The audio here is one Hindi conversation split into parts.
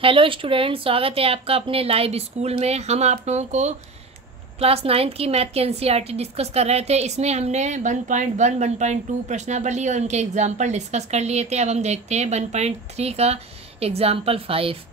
हेलो स्टूडेंट, स्वागत है आपका अपने लाइव स्कूल में। हम आप लोगों को क्लास 9th की मैथ की एनसीईआरटी डिस्कस कर रहे थे। इसमें हमने 1.1, 1.2 प्रश्नावली और उनके एग्जाम्पल डिस्कस कर लिए थे। अब हम देखते हैं 1.3 का एग्जाम्पल 5।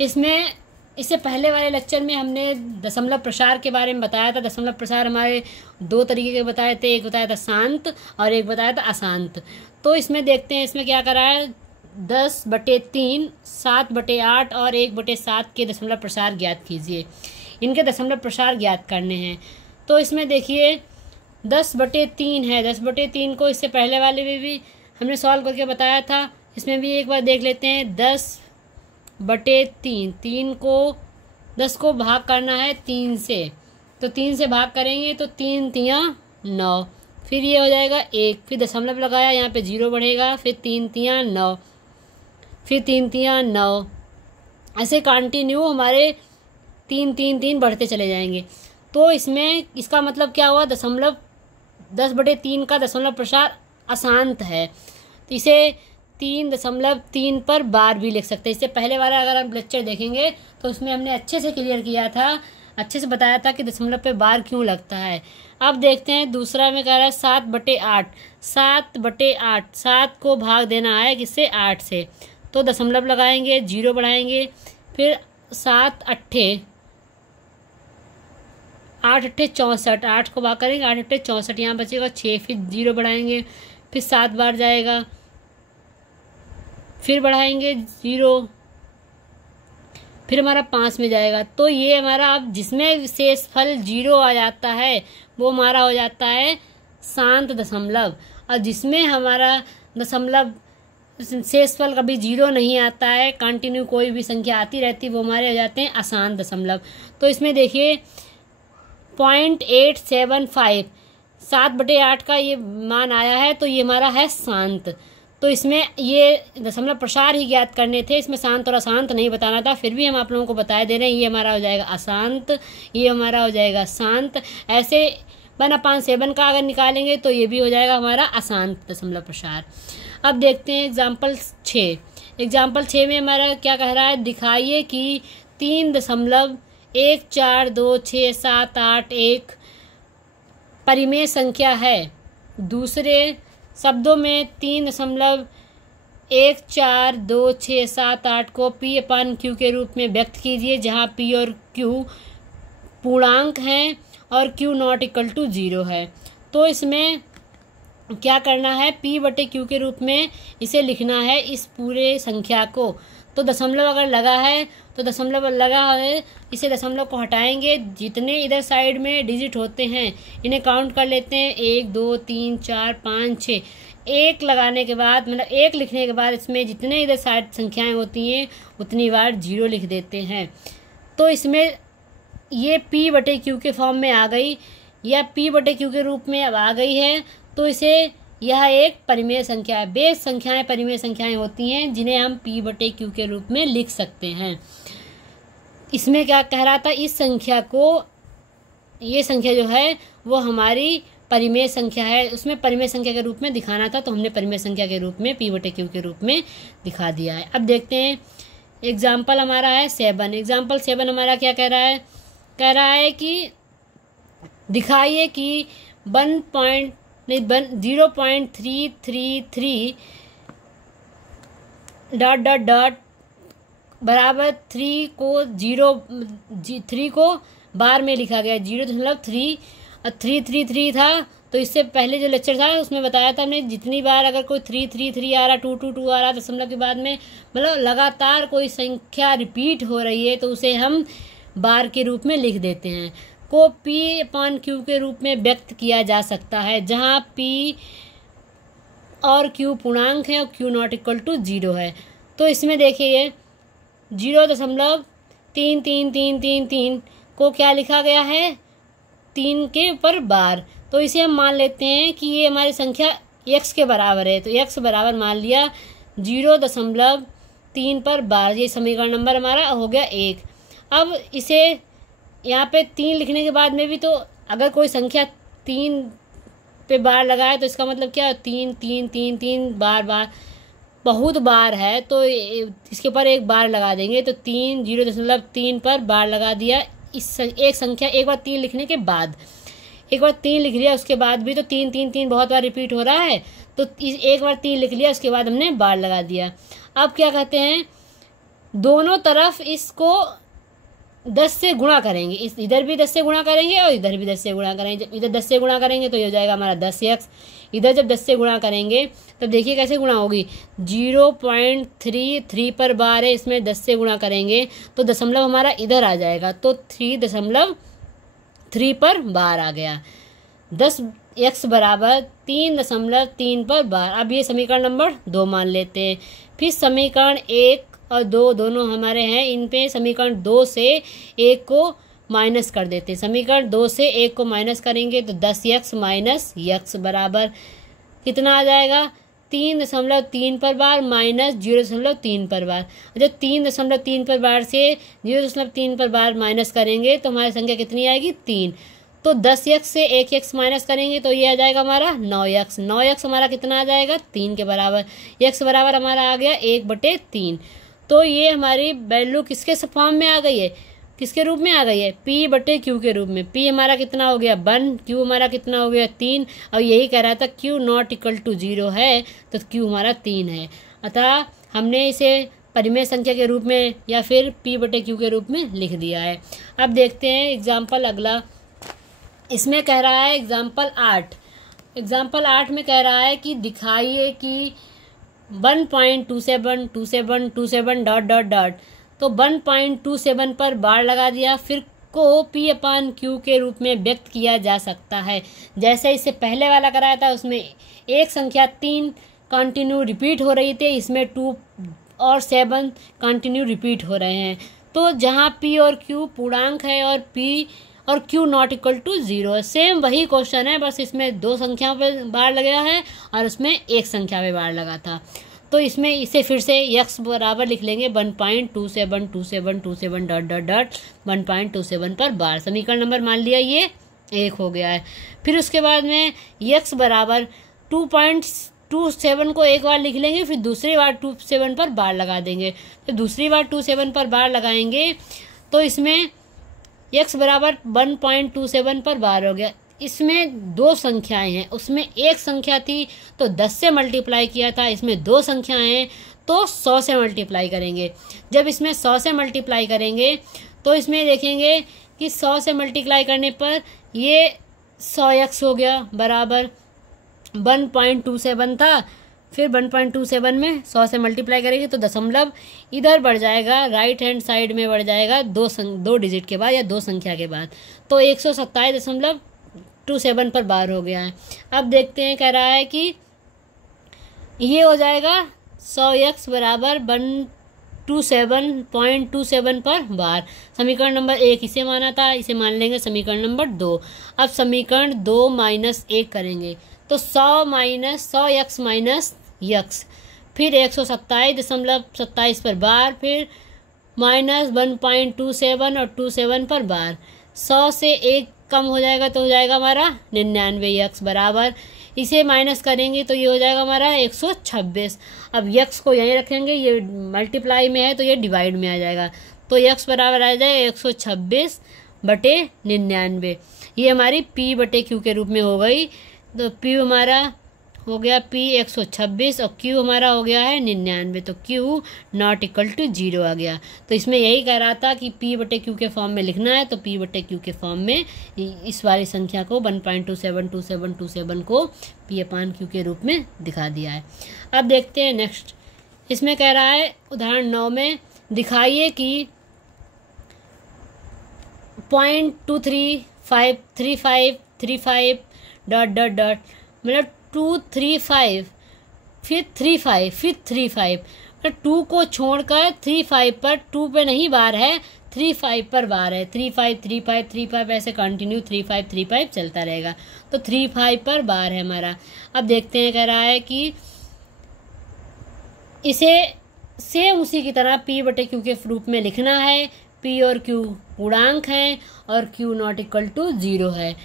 इससे पहले वाले लेक्चर में हमने दशमलव प्रसार के बारे में बताया था। दशमलव प्रसार हमारे दो तरीके के बताए थे, एक बताया था शांत और एक बताया था अशांत। तो इसमें देखते हैं इसमें क्या करा है। 10/3, 7/8 और 1/7 के दशमलव प्रसार ज्ञात कीजिए। इनके दशमलव प्रसार ज्ञात करने हैं। तो इसमें देखिए 10/3 है। 10/3 को इससे पहले वाले में भी हमने सॉल्व करके बताया था। इसमें भी एक बार देख लेते हैं। 10/3, 10 को भाग करना है 3 से, तो 3 से भाग करेंगे तो 3 तियाँ 9, फिर ये हो जाएगा 1, फिर दशमलव लगाया, यहाँ पे 0 बढ़ेगा, फिर 3 तियाँ 9, फिर 3 तियाँ 9, ऐसे कंटिन्यू हमारे 3 3 3 बढ़ते चले जाएंगे। तो इसमें इसका मतलब क्या हुआ, 10/3 का दशमलव प्रसार अशांत है। तो इसे 3.3 पर बार भी लिख सकते हैं। इससे पहले वाला अगर आप लेक्चर देखेंगे तो उसमें हमने अच्छे से क्लियर किया था, अच्छे से बताया था कि दशमलव पे बार क्यों लगता है। अब देखते हैं दूसरा में कह रहा है 7/8। 7/8, 7 को भाग देना है किससे, 8 से, तो दशमलव लगाएंगे, 0 बढ़ाएंगे, फिर 7 8 8 8 64, 8 को भाग करेंगे, 8 8 64, यहाँ बचेगा 6, फिर 0 बढ़ाएंगे, फिर 7 बार जाएगा, फिर बढ़ाएंगे 0, फिर हमारा 5 में जाएगा। तो ये हमारा अब जिसमें शेष फल 0 आ जाता है वो हमारा हो जाता है शांत दशमलव, और जिसमें हमारा दशमलव शेषफल कभी 0 नहीं आता है, कंटिन्यू कोई भी संख्या आती रहती, वो हमारे हो जाते हैं अशांत दशमलव। तो इसमें देखिए 0.875, 7/8 का ये मान आया है, तो ये हमारा है शांत। तो इसमें ये दशमलव प्रसार ही ज्ञात करने थे, इसमें शांत और अशांत नहीं बताना था, फिर भी हम आप लोगों को बता दे रहे हैं। ये हमारा हो जाएगा अशांत, ये हमारा हो जाएगा शांत। ऐसे 1/7 का अगर निकालेंगे तो ये भी हो जाएगा हमारा अशांत दशमलव प्रसार। अब देखते हैं एग्जाम्पल 6। एग्जाम्पल 6 में हमारा क्या कह रहा है, दिखाइए कि 3.1426781 परिमेय संख्या है। दूसरे शब्दों में 3.1426781 को P/Q के रूप में व्यक्त कीजिए, जहां P और Q पूर्णांक हैं और Q ≠ 0 है। तो इसमें क्या करना है, P/Q के रूप में इसे लिखना है, इस पूरे संख्या को। तो दशमलव अगर लगा है तो दशमलव लगा है, इसे दशमलव को हटाएंगे, जितने इधर साइड में डिजिट होते हैं इन्हें काउंट कर लेते हैं, 1 2 3 4 5 6। 1 लगाने के बाद, मतलब 1 लिखने के बाद इसमें जितने इधर साइड संख्याएं होती हैं उतनी बार 0 लिख देते हैं। तो इसमें ये P/Q के फॉर्म में आ गई, या P/Q के रूप में अब आ गई है। तो इसे यह एक परिमेय संख्या है। बेस संख्याएं परिमेय संख्याएं होती हैं जिन्हें हम P/Q के रूप में लिख सकते हैं। इसमें क्या कह रहा था, इस संख्या को, ये संख्या जो है वो हमारी परिमेय संख्या है, उसमें परिमेय संख्या के रूप में दिखाना था, तो हमने परिमेय संख्या के रूप में P/Q के रूप में दिखा दिया है। अब देखते हैं एग्जाम्पल हमारा है 7। एग्जाम्पल 7 हमारा क्या कह रहा है, कह रहा है कि दिखाइए कि 0.333 ... बराबर 3 को बार में लिखा गया। 0.333 था। तो इससे पहले जो लेक्चर था उसमें बताया था हमने, जितनी बार अगर कोई 333 आ रहा, 222 आ रहा दशमलव के बाद में, मतलब लगातार कोई संख्या रिपीट हो रही है, तो उसे हम बार के रूप में लिख देते हैं, को P/Q के रूप में व्यक्त किया जा सकता है, जहां P और Q पूर्णांक है और Q ≠ 0 है। तो इसमें देखिए 0.3333 को क्या लिखा गया है, 3 के ऊपर बार। तो इसे हम मान लेते हैं कि ये हमारी संख्या x के बराबर है, तो x बराबर मान लिया 0.3 पर बार। ये समीकरण नंबर हमारा हो गया 1। अब इसे यहाँ पे 3 लिखने के बाद में भी, तो अगर कोई संख्या 3 पे बार लगाए तो इसका मतलब क्या, 3 3 3 3 बार बार बहुत बार है तो इसके ऊपर एक बार लगा देंगे, तो 3 0.3 पर बार लगा दिया। इस एक संख्या एक बार 3 लिखने के बाद, एक बार 3 लिख लिया उसके बाद भी तो 3 3 3 बहुत बार रिपीट हो रहा है, तो एक बार 3 लिख लिया उसके बाद हमने बार लगा दिया। अब क्या कहते हैं, दोनों तरफ इसको 10 से गुणा करेंगे, इस इधर भी 10 से गुणा करेंगे और इधर भी 10 से गुणा करेंगे। जब इधर 10 से गुणा करेंगे तो ये हो जाएगा हमारा 10x, इधर जब 10 से गुणा करेंगे तब देखिए कैसे गुणा होगी, 0.33 पर बार है, इसमें 10 से गुणा करेंगे तो दशमलव हमारा इधर आ जाएगा, तो 3.3 पर बार आ गया। 10x बराबर 3.3 पर बार। अब ये समीकरण नंबर 2 मान लेते हैं। फिर समीकरण 1 और 2 दोनों हमारे हैं, इन पे समीकरण 2 से 1 को माइनस कर देते हैं। समीकरण 2 से 1 को माइनस करेंगे तो 10x माइनस x बराबर कितना आ जाएगा, 3.3 पर बार माइनस 0.3 पर बार। जब 3.3 पर बार से 0.3 पर बार माइनस करेंगे तो हमारी संख्या कितनी आएगी, 3। तो 10x से 1x माइनस करेंगे तो ये आ जाएगा हमारा 9x। 9x हमारा कितना आ जाएगा, 3 के बराबर। x बराबर हमारा आ गया 1/3। तो ये हमारी वैल्यू किसके फॉर्म में आ गई है, किसके रूप में आ गई है, P/Q के रूप में। P हमारा कितना हो गया 1, Q हमारा कितना हो गया 3, और यही कह रहा था Q ≠ 0 है तो Q हमारा 3 है। अतः हमने इसे परिमेय संख्या के रूप में या फिर P/Q के रूप में लिख दिया है। अब देखते हैं एग्जाम्पल अगला। इसमें कह रहा है एग्जाम्पल 8। एग्जाम्पल 8 में कह रहा है कि दिखाइए कि 1.272727 ... तो 1.27 पर बार लगा दिया, फिर को P/Q के रूप में व्यक्त किया जा सकता है। जैसे इससे पहले वाला कराया था उसमें एक संख्या 3 कंटिन्यू रिपीट हो रही थी, इसमें 2 और 7 कंटिन्यू रिपीट हो रहे हैं। तो जहाँ P और Q पूर्णांक है और P और Q ≠ 0 है, सेम वही क्वेश्चन है, बस इसमें 2 संख्याओं पे बार लगा है और उसमें एक संख्या पे बार लगा था। तो इसमें इसे फिर से x बराबर लिख लेंगे 1.272727 ... 1.27 पर बार। समीकरण नंबर मान लिया ये 1 हो गया है। फिर उसके बाद में x बराबर 2.27 को एक बार लिख लेंगे, फिर दूसरी बार 27 पर बार लगा देंगे। तो दूसरी बार 27 पर बार लगाएंगे तो इसमें x बराबर 1.27 पर बार हो गया। इसमें 2 संख्याएं हैं, उसमें एक संख्या थी तो 10 से मल्टीप्लाई किया था, इसमें 2 संख्याएं हैं तो 100 से मल्टीप्लाई करेंगे। जब इसमें 100 से मल्टीप्लाई करेंगे तो इसमें देखेंगे कि 100 से मल्टीप्लाई करने पर ये 100x हो गया बराबर 1.27 था, फिर 1.27 में 100 से मल्टीप्लाई करेंगे तो दशमलव इधर बढ़ जाएगा, राइट हैंड साइड में बढ़ जाएगा 2 डिजिट के बाद या 2 संख्या के बाद, तो 127.27 पर बार हो गया है। अब देखते हैं, कह रहा है कि ये हो जाएगा 100x बराबर 127.27 पर बार। समीकरण नंबर 1 इसे माना था, इसे मान लेंगे समीकरण नंबर 2। अब समीकरण 2 माइनस 1 करेंगे तो 100x माइनस x, फिर 127.27 पर बार, फिर माइनस 1.27 और 27 पर बार। 100 से 1 कम हो जाएगा तो हो जाएगा हमारा 99x बराबर, इसे माइनस करेंगे तो ये हो जाएगा हमारा 126। अब x को यहीं रखेंगे, ये मल्टीप्लाई में है तो ये डिवाइड में आ जाएगा, तो x बराबर आ जाएगा 126/99। ये हमारी P/Q के रूप में हो गई। तो P हमारा हो गया P 126 और Q हमारा हो गया है 99, तो Q ≠ 0 आ गया। तो इसमें यही कह रहा था कि P/Q के फॉर्म में लिखना है, तो P/Q के फॉर्म में इस वाली संख्या को 1.272727 को P/Q के रूप में दिखा दिया है। अब देखते हैं नेक्स्ट। इसमें कह रहा है उदाहरण 9 में दिखाइए कि 0.235353 ... मतलब 235 फिर 35 फिर 35, मतलब 2 को छोड़कर 35 पर 2 पे नहीं बार है, 35 पर बार है। 35 35 35 ऐसे कंटिन्यू 35 35 चलता रहेगा, तो 35 पर बार है हमारा। अब देखते हैं, कह रहा है कि इसे सेम उसी की तरह P/Q के रूप में लिखना है। P और Q पूर्णांक हैं और Q ≠ 0 है।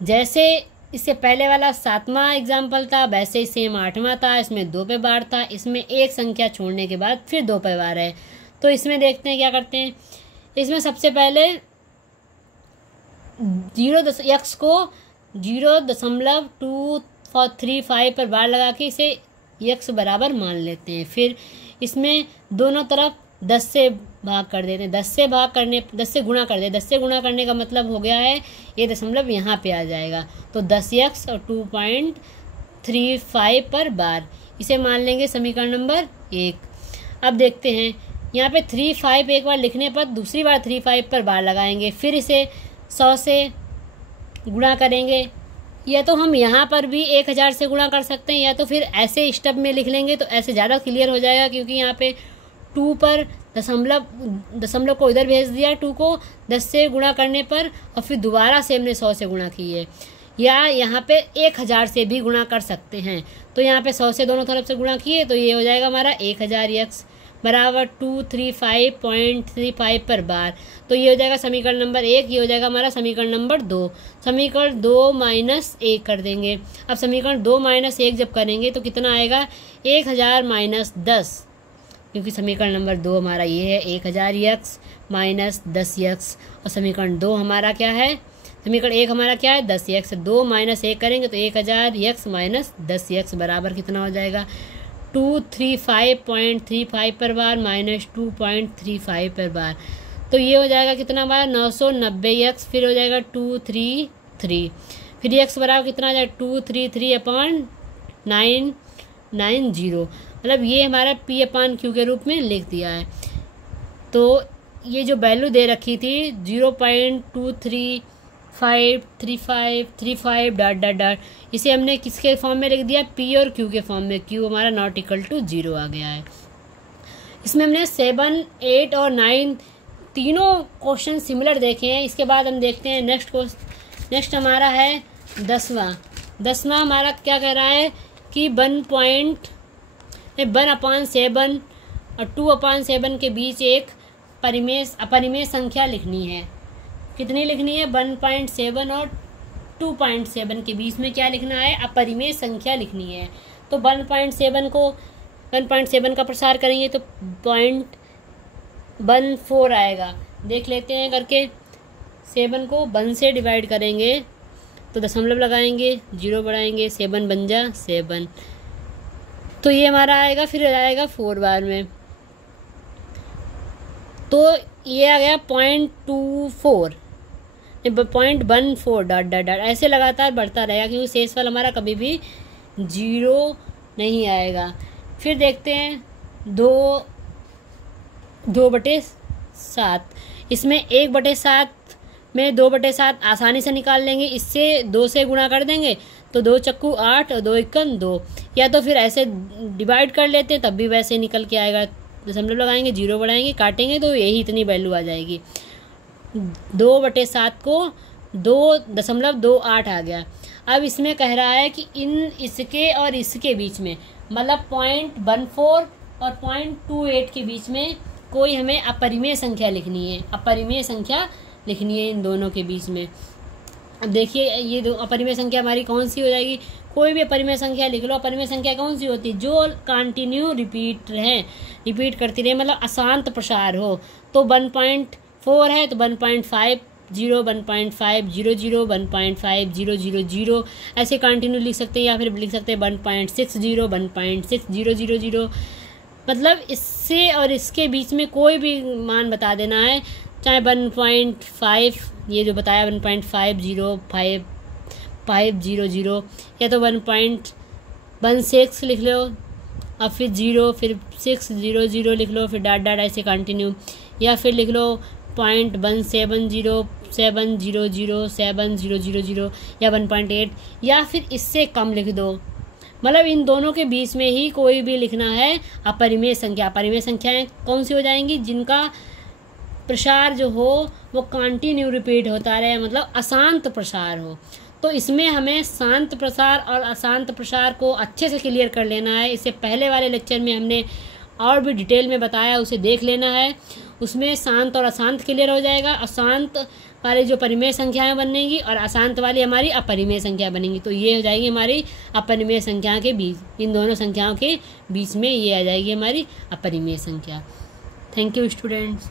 जैसे इससे पहले वाला 7वां एग्जाम्पल था, वैसे ही सेम 8वां था, इसमें 2 पे बार था, इसमें एक संख्या छोड़ने के बाद फिर 2 पे बार है। तो इसमें देखते हैं क्या करते हैं। इसमें सबसे पहले x को 0.235 पर बार लगा के इसे x बराबर मान लेते हैं। फिर इसमें दोनों तरफ 10 से भाग कर देते हैं। 10 से गुणा कर देते। 10 से गुणा करने का मतलब हो गया है ये दशमलव यहाँ पे आ जाएगा। तो 10x और 2.35 पर बार, इसे मान लेंगे समीकरण नंबर 1। अब देखते हैं यहाँ पे 35 एक बार लिखने पर दूसरी बार 35 पर बार लगाएंगे, फिर इसे 100 से गुणा करेंगे। या तो हम यहाँ पर भी 1000 से गुणा कर सकते हैं, या तो फिर ऐसे स्टेप में लिख लेंगे तो ऐसे ज़्यादा क्लियर हो जाएगा, क्योंकि यहाँ पे 2 पर दशमलव को इधर भेज दिया, 2 को 10 से गुणा करने पर, और फिर दोबारा से हमने 100 से गुणा की है। या यहाँ पे 1000 से भी गुणा कर सकते हैं। तो यहाँ पे 100 से दोनों तरफ से गुणा किए तो ये हो जाएगा हमारा 1000x बराबर 235.35 पर बार। तो ये हो जाएगा समीकरण नंबर 1। ये हो जाएगा हमारा समीकरण नंबर 2। समीकरण 2 माइनस 1 कर देंगे। अब समीकरण 2 माइनस 1 जब करेंगे तो कितना आएगा, 1000 माइनस 10, क्योंकि समीकरण नंबर 2 हमारा ये है 1000x माइनस 10x। और समीकरण 2 हमारा क्या है, समीकरण 1 हमारा क्या है 10x। 2 माइनस 1 करेंगे तो 1000x माइनस 10x बराबर कितना हो जाएगा, 235.35 पर बार माइनस 2.35 पर बार। तो ये हो जाएगा कितना हमारा 990x, फिर हो जाएगा 233, फिर x बराबर कितना आ जाएगा 233/990। मतलब ये हमारा P/Q के रूप में लिख दिया है। तो ये जो वैल्यू दे रखी थी 0.23535 इसे हमने किसके फॉर्म में लिख दिया, P और Q के फॉर्म में। Q हमारा नॉट इक्वल टू 0 आ गया है। इसमें हमने 7, 8 और 9 तीनों क्वेश्चन सिमिलर देखे हैं। इसके बाद हम देखते हैं नेक्स्ट हमारा है 10वां हमारा क्या कह रहा है कि 1/7 और 2/7 के बीच एक अपरिमेय संख्या लिखनी है। कितनी लिखनी है, 1.7 और 2.7 के बीच में क्या लिखना है, अपरिमेय संख्या लिखनी है। तो 1.7 का प्रसार करेंगे तो 0.14 आएगा। देख लेते हैं करके। 7 को 1 से डिवाइड करेंगे तो दशमलव लगाएंगे, 0 बढ़ाएंगे, 7 बन जा 7। तो ये हमारा आएगा, फिर आएगा 4 बार में। तो ये आ गया 0.24, 0.14 ... ऐसे लगातार बढ़ता रहेगा, क्योंकि शेषफल हमारा कभी भी 0 नहीं आएगा। फिर देखते हैं 2/7। इसमें 1/7 में 2/7 आसानी से निकाल लेंगे। इससे 2 से गुणा कर देंगे तो 2 चक्कू 8 और 2 एकम 2। या तो फिर ऐसे डिवाइड कर लेते हैं, तब भी वैसे निकल के आएगा। दशमलव लगाएंगे, 0 बढ़ाएंगे, काटेंगे तो यही इतनी वैल्यू आ जाएगी। 2/7 को 2.28 आ गया। अब इसमें कह रहा है कि इसके और इसके बीच में, मतलब 0.14 और 0.28 के बीच में कोई हमें अपरिमेय संख्या लिखनी है। अपरिमेय संख्या लिखनी है इन दोनों के बीच में। अब देखिए ये दो अपरिमेय संख्या हमारी कौन सी हो जाएगी, कोई भी अपरिमेय संख्या लिख लो। अपरिमेय संख्या कौन सी होती है, जो कंटिन्यू रिपीट करती रहे, मतलब अशांत प्रसार हो। तो 1.4 है तो 1.50, 1.500, 1.5000 ऐसे कंटिन्यू लिख सकते हैं। या फिर लिख सकते हैं 1.60, 1.6000। मतलब इससे और इसके बीच में कोई भी मान बता देना है, चाहे 1.5 ये जो बताया 1.505500, या तो 1.16 लिख लो और फिर 0, फिर 600 लिख लो, फिर ... ऐसे कंटिन्यू। या फिर लिख लो 0.170, 700 या 1.8, या फिर इससे कम लिख दो। मतलब इन दोनों के बीच में ही कोई भी लिखना है अपरिमेय संख्या। अपरिमेय संख्याएं कौन सी हो जाएंगी, जिनका प्रसार जो हो वो कंटिन्यू रिपीट होता रहे, मतलब अशांत प्रसार हो। तो इसमें हमें शांत प्रसार और अशांत प्रसार को अच्छे से क्लियर कर लेना है। इससे पहले वाले लेक्चर में हमने और भी डिटेल में बताया, उसे देख लेना है। उसमें शांत और अशांत क्लियर हो जाएगा। अशांत वाली जो परिमेय संख्याएं बनेंगी और अशांत वाली हमारी अपरिमेय संख्या बनेंगी। तो ये हो जाएगी हमारी अपरिमेय संख्या के बीच, इन दोनों संख्याओं के बीच में ये आ जाएगी हमारी अपरिमेय संख्या। Thank you students.